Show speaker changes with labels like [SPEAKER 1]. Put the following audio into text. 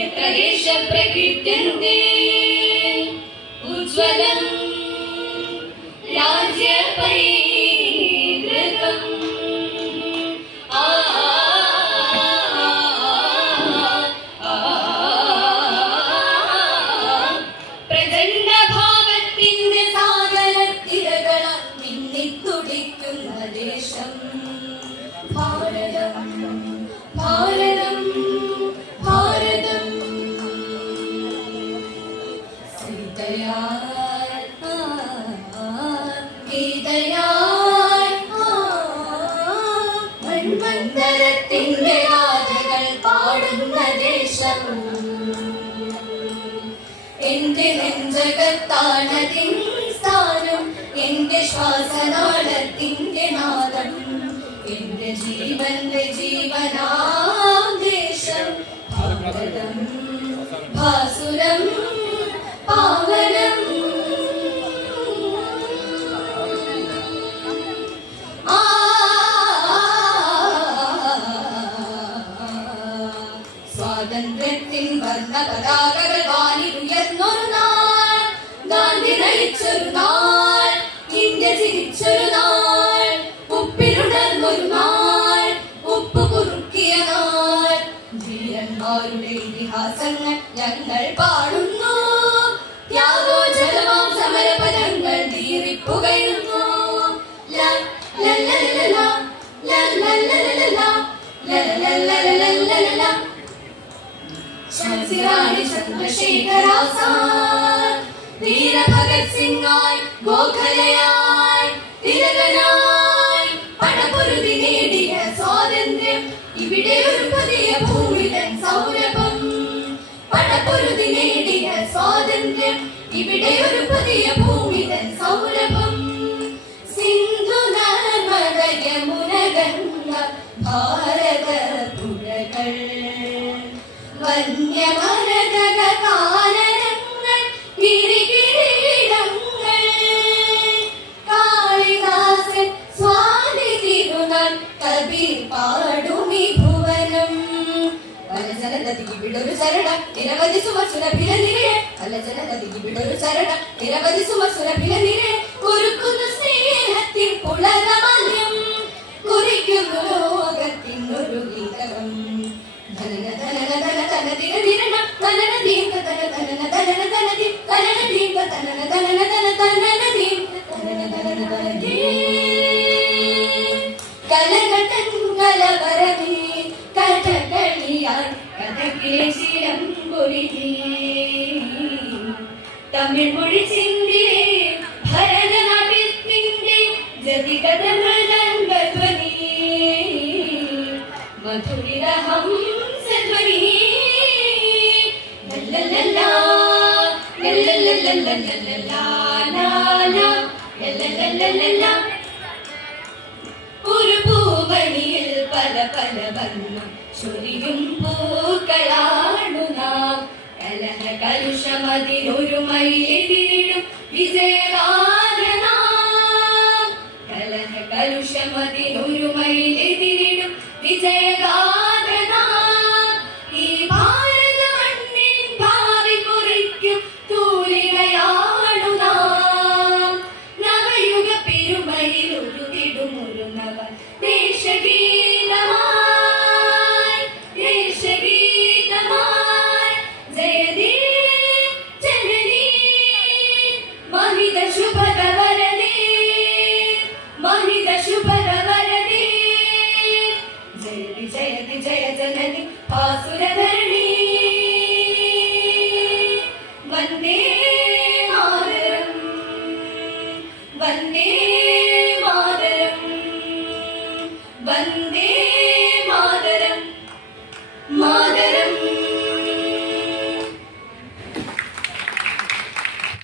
[SPEAKER 1] प्रकृत्यन्ते उज्ज्वलम् राज्यपरिदृतम् പ്രചണ്ഡഭാവത്തിന്റെ സാഗരത്തിരകൾ മിന്നിത്തുടിക്കുന്ന ദേശം ഭാരതം ഭാരതം എന്റെ നെഞ്ചകത്താണതിൻ സ്ഥാനം എന്റെ ശ്വാസനാളത്തിന്റെ നാദം. എന്റെ ജീവന്റെ ജീവനാം സ്വാതന്ത്ര്യത്തിൻ വർണ പതാകകൾ വാനിലുയർന്നൊരു നാൾ ഗാന്ധി നയിച്ചൊരു നാൾ ഇന്ത്യ ചിരിച്ചൊരു നാൾ ഉപ്പിലുണർന്നൊരു നാൾ ഉപ്പ് കുറുക്കിയ നാൾ ധീരന്മാരുടെ ഇതിഹാസങ്ങൾ ഞങ്ങൾ പാടുന്നു ത്യാഗോജലമാം സമരപദങ്ങൾ ധീരിപ്പുകയുന്നു ല, ല, ല, ല, ല, ല, ല, ല, ല, ല, ല, ല, ല, ല, ചന്ദ്രശേഖർ ആസാദ് വീര ഭഗത് സിംഗായി ഗോഖലയായി തിലകനായി പടപൊരുതി നേടിയ സ്വാതന്ത്ര്യം. ഇവിടെ ഒരു പുതിയ ഭൂമിതൻ സൗരഭം. പടപൊരുതി നേടിയ സ്വാതന്ത്ര്യം. ഇവിടെ ഒരു പുതിയ ഭൂമിതൻ സൗരഭം. സിന്ധു നർമ്മദ യമുന ഗംഗ ഭാരത പുഴകൾ ಬಿಡೋರು ಚರಣ ನಿರವಧಿಸುವ ಸುರಭಿಯ ನಿಲಯ ಅಲ್ಲ ಜನ ನದಿಗೆ ಬಿಡೋರು ಚರಣ ನಿರವಧಿಸುವ ಸುರಭಿಯ ധീരണ കലന ദീർഘ തന തനന തനന തന ദീ കലന ദീർഘ തനന തനന തന തനന ദീ തനന തനന തന ദീ കലകട്ടങ്കല വരതി കഥകളിയാൽ കഥകേശിരം പൊരിതി തമിഴ് മൊഴി ചിന്തിരേ ഭരണനാട്യത്തിന്റെ ജതികഥ മൃദംഗ ധ്വനി മധുരിത ഹംസ ധ്വനി ഒരു പൂവണിയിൽ പല പല വർണം ചൊരിയും പൂക്കളാണു നാം. കലഹ And.